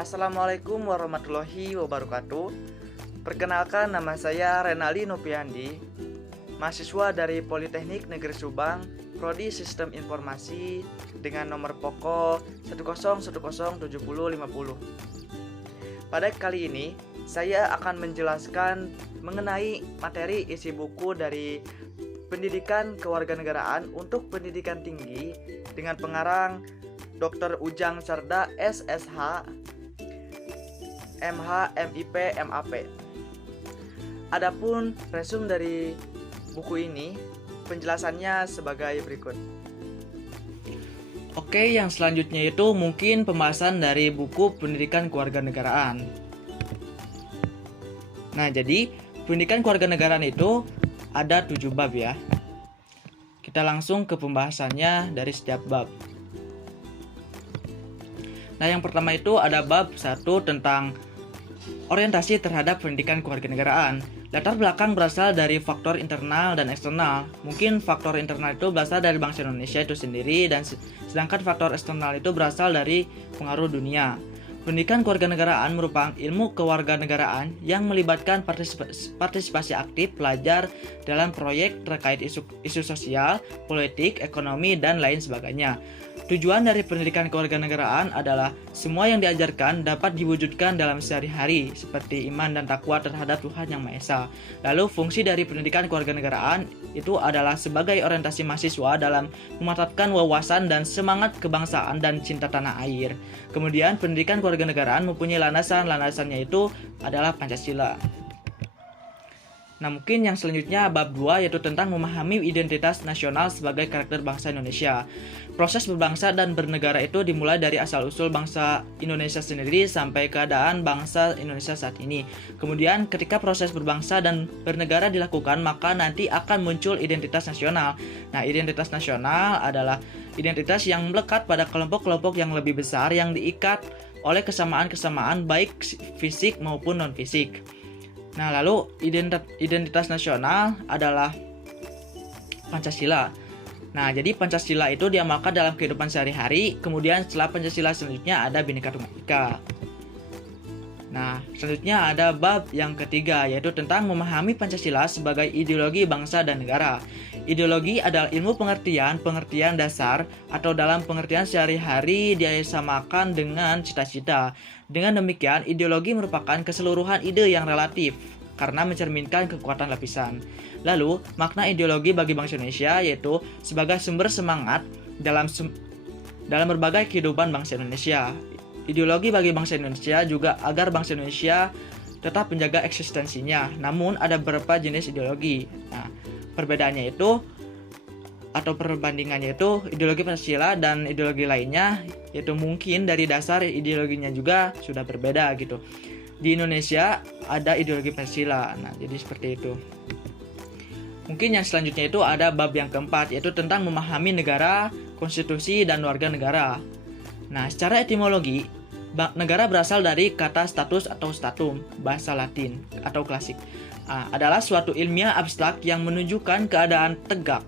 Assalamualaikum warahmatullahi wabarakatuh. Perkenalkan, nama saya Renali Nopiandi, mahasiswa dari Politeknik Negeri Subang, Prodi Sistem Informasi dengan nomor pokok 101075050. Pada kali ini, saya akan menjelaskan mengenai materi isi buku dari Pendidikan Kewarganegaraan untuk Pendidikan Tinggi dengan pengarang Dr. Ujang Sarda, SSH, MH, MIP, MAP. Adapun resume dari buku ini, penjelasannya sebagai berikut. Oke, yang selanjutnya itu mungkin pembahasan dari buku Pendidikan Kewarganegaraan. Nah, jadi Pendidikan Kewarganegaraan itu ada 7 bab ya. Kita langsung ke pembahasannya dari setiap bab. Nah, yang pertama itu ada bab 1 tentang orientasi terhadap pendidikan kewarganegaraan. Latar belakang berasal dari faktor internal dan eksternal. Mungkin faktor internal itu berasal dari bangsa Indonesia itu sendiri, dan sedangkan faktor eksternal itu berasal dari pengaruh dunia. Pendidikan kewarganegaraan merupakan ilmu kewarganegaraan yang melibatkan partisipasi aktif pelajar dalam proyek terkait isu sosial, politik, ekonomi, dan lain sebagainya. Tujuan dari pendidikan kewarganegaraan adalah semua yang diajarkan dapat diwujudkan dalam sehari-hari, seperti iman dan takwa terhadap Tuhan Yang Maha Esa. Lalu fungsi dari pendidikan kewarganegaraan itu adalah sebagai orientasi mahasiswa dalam memantapkan wawasan dan semangat kebangsaan dan cinta tanah air. Kemudian pendidikan kewarganegaraan mempunyai landasannya itu adalah Pancasila. Nah, mungkin yang selanjutnya bab 2 yaitu tentang memahami identitas nasional sebagai karakter bangsa Indonesia. Proses berbangsa dan bernegara itu dimulai dari asal-usul bangsa Indonesia sendiri sampai keadaan bangsa Indonesia saat ini. Kemudian ketika proses berbangsa dan bernegara dilakukan, maka nanti akan muncul identitas nasional. Nah, identitas nasional adalah identitas yang melekat pada kelompok-kelompok yang lebih besar yang diikat oleh kesamaan-kesamaan baik fisik maupun non-fisik. Nah, lalu identitas nasional adalah Pancasila. Nah, jadi Pancasila itu diamalkan dalam kehidupan sehari-hari. Kemudian setelah Pancasila selanjutnya ada Bhinneka Tunggal Ika. Nah, selanjutnya ada bab yang ketiga, yaitu tentang memahami Pancasila sebagai ideologi bangsa dan negara. Ideologi adalah ilmu pengertian dasar, atau dalam pengertian sehari-hari disamakan dengan cita-cita. Dengan demikian, ideologi merupakan keseluruhan ide yang relatif, karena mencerminkan kekuatan lapisan. Lalu, makna ideologi bagi bangsa Indonesia yaitu sebagai sumber semangat dalam berbagai kehidupan bangsa Indonesia. Ideologi bagi bangsa Indonesia juga agar bangsa Indonesia tetap menjaga eksistensinya. Namun ada beberapa jenis ideologi. Nah, perbedaannya itu atau perbandingannya itu ideologi Pancasila dan ideologi lainnya, yaitu mungkin dari dasar ideologinya juga sudah berbeda gitu. Di Indonesia ada ideologi Pancasila. Nah, jadi seperti itu. Mungkin yang selanjutnya itu ada bab yang keempat, yaitu tentang memahami negara, konstitusi, dan warga negara. Nah, secara etimologi, negara berasal dari kata status atau statum, bahasa Latin atau klasik. Adalah suatu ilmiah abstrak yang menunjukkan keadaan tegak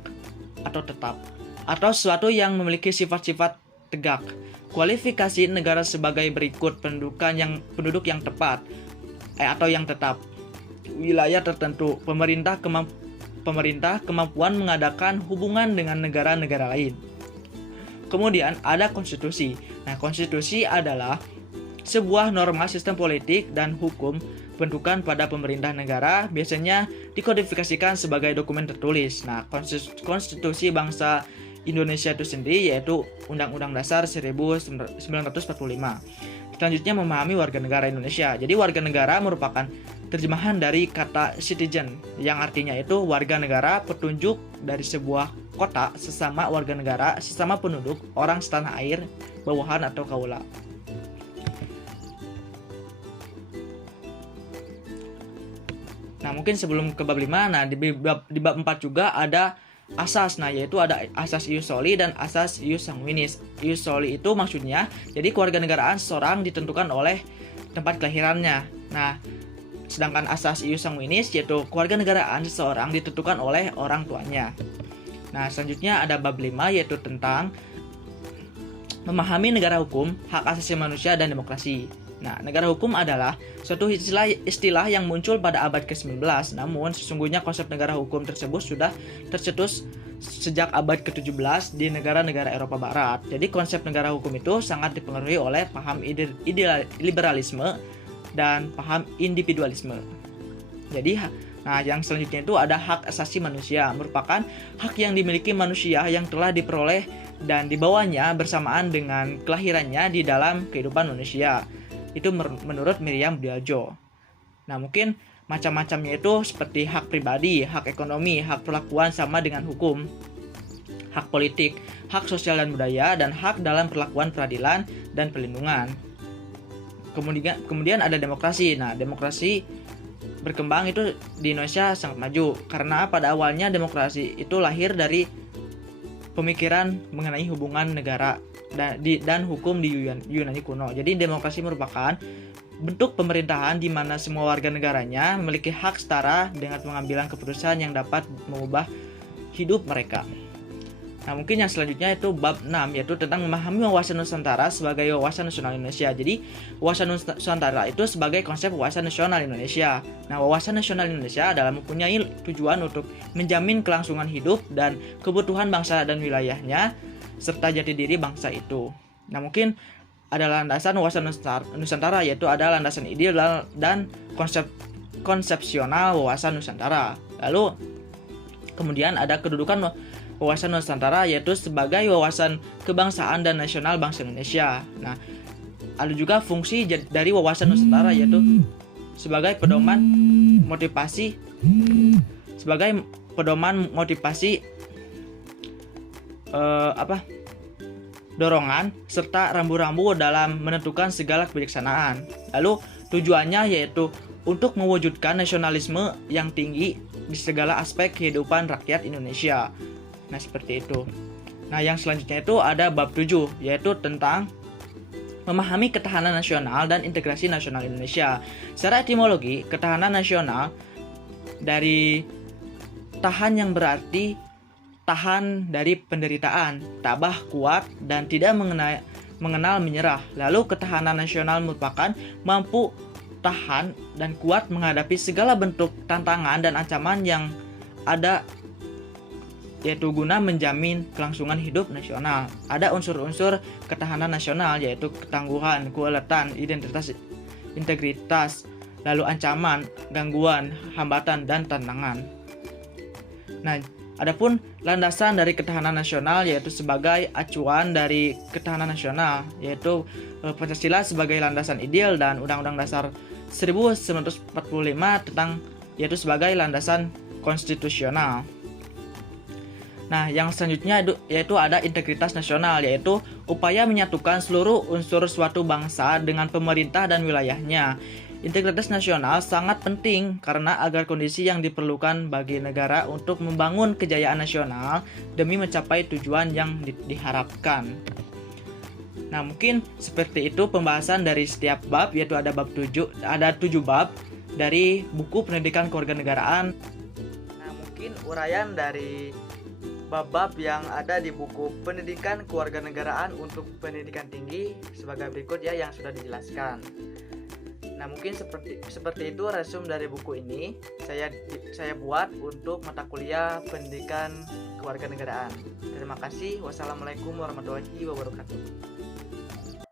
atau tetap, atau sesuatu yang memiliki sifat-sifat tegak. Kualifikasi negara sebagai berikut: penduduk yang tepat atau yang tetap, wilayah tertentu, pemerintah kemampuan mengadakan hubungan dengan negara-negara lain. Kemudian ada konstitusi. Nah, konstitusi adalah sebuah norma sistem politik dan hukum bentukan pada pemerintah negara, biasanya dikodifikasikan sebagai dokumen tertulis. Nah, konstitusi bangsa Indonesia itu sendiri yaitu Undang-Undang Dasar 1945. Selanjutnya memahami warga negara Indonesia. Jadi warga negara merupakan terjemahan dari kata citizen, yang artinya itu warga negara, petunjuk dari sebuah kota, sesama warga negara, sesama penduduk, orang setanah air, bawahan atau kaula. Nah, mungkin sebelum ke bab 5, nah di bab 4 juga ada asas. Nah, yaitu ada asas ius soli dan asas ius sanguinis. Ius soli itu maksudnya, jadi kewarganegaraan seseorang ditentukan oleh tempat kelahirannya. Nah, sedangkan asas ius sanguinis yaitu kewarganegaraan seseorang ditentukan oleh orang tuanya. Nah, selanjutnya ada bab 5 yaitu tentang Memahami negara hukum, hak asasi manusia, dan demokrasi. Nah, negara hukum adalah suatu istilah yang muncul pada abad ke-19, namun sesungguhnya konsep negara hukum tersebut sudah tercetus sejak abad ke-17 di negara-negara Eropa Barat. Jadi konsep negara hukum itu sangat dipengaruhi oleh paham liberalisme dan paham individualisme. Jadi, nah yang selanjutnya itu ada hak asasi manusia, merupakan hak yang dimiliki manusia yang telah diperoleh dan dibawanya bersamaan dengan kelahirannya di dalam kehidupan manusia. Itu menurut Miriam Dialjo. Nah, mungkin macam-macamnya itu seperti hak pribadi, hak ekonomi, hak perlakuan sama dengan hukum, hak politik, hak sosial dan budaya, dan hak dalam perlakuan peradilan dan perlindungan. Kemudian ada demokrasi. Nah, demokrasi berkembang itu di Indonesia sangat maju karena pada awalnya demokrasi itu lahir dari pemikiran mengenai hubungan negara dan hukum di Yunani kuno. Jadi demokrasi merupakan bentuk pemerintahan di mana semua warga negaranya memiliki hak setara dengan pengambilan keputusan yang dapat mengubah hidup mereka. Nah, mungkin yang selanjutnya itu bab 6, yaitu tentang memahami wawasan Nusantara sebagai wawasan nasional Indonesia. Jadi, wawasan Nusantara itu sebagai konsep wawasan nasional Indonesia. Nah, wawasan nasional Indonesia adalah mempunyai tujuan untuk menjamin kelangsungan hidup dan kebutuhan bangsa dan wilayahnya, serta jati diri bangsa itu. Nah, mungkin ada landasan wawasan Nusantara, yaitu ada landasan ideal dan konsepsional wawasan Nusantara. Lalu, kemudian ada kedudukan wawasan Nusantara, yaitu sebagai wawasan kebangsaan dan nasional bangsa Indonesia. Nah, ada juga fungsi dari wawasan Nusantara, yaitu sebagai pedoman motivasi, dorongan serta rambu-rambu dalam menentukan segala kebijaksanaan. Lalu tujuannya yaitu untuk mewujudkan nasionalisme yang tinggi di segala aspek kehidupan rakyat Indonesia. Nah, seperti itu. Nah, yang selanjutnya itu ada bab 7, yaitu tentang memahami ketahanan nasional dan integrasi nasional Indonesia. Secara etimologi, ketahanan nasional dari tahan yang berarti tahan dari penderitaan, tabah, kuat, dan tidak mengenal menyerah. Lalu ketahanan nasional merupakan mampu tahan dan kuat menghadapi segala bentuk tantangan dan ancaman yang ada, yaitu guna menjamin kelangsungan hidup nasional. Ada unsur-unsur ketahanan nasional, yaitu ketangguhan, keuletan, integritas, lalu ancaman, gangguan, hambatan, dan tantangan. Nah, adapun landasan dari ketahanan nasional yaitu sebagai acuan dari ketahanan nasional, yaitu Pancasila sebagai landasan ideal dan Undang-Undang Dasar 1945 yaitu sebagai landasan konstitusional. Nah, yang selanjutnya yaitu ada integritas nasional, yaitu upaya menyatukan seluruh unsur suatu bangsa dengan pemerintah dan wilayahnya. Integritas nasional sangat penting karena agar kondisi yang diperlukan bagi negara untuk membangun kejayaan nasional demi mencapai tujuan yang diharapkan. Nah, mungkin seperti itu pembahasan dari setiap bab, yaitu ada 7 bab dari buku Pendidikan Kewarganegaraan. Nah, mungkin uraian dari bab-bab yang ada di buku Pendidikan Kewarganegaraan untuk pendidikan tinggi sebagai berikut ya, yang sudah dijelaskan. Nah, mungkin seperti itu resume dari buku ini saya buat untuk mata kuliah Pendidikan Kewarganegaraan. Terima kasih. Wassalamualaikum warahmatullahi wabarakatuh.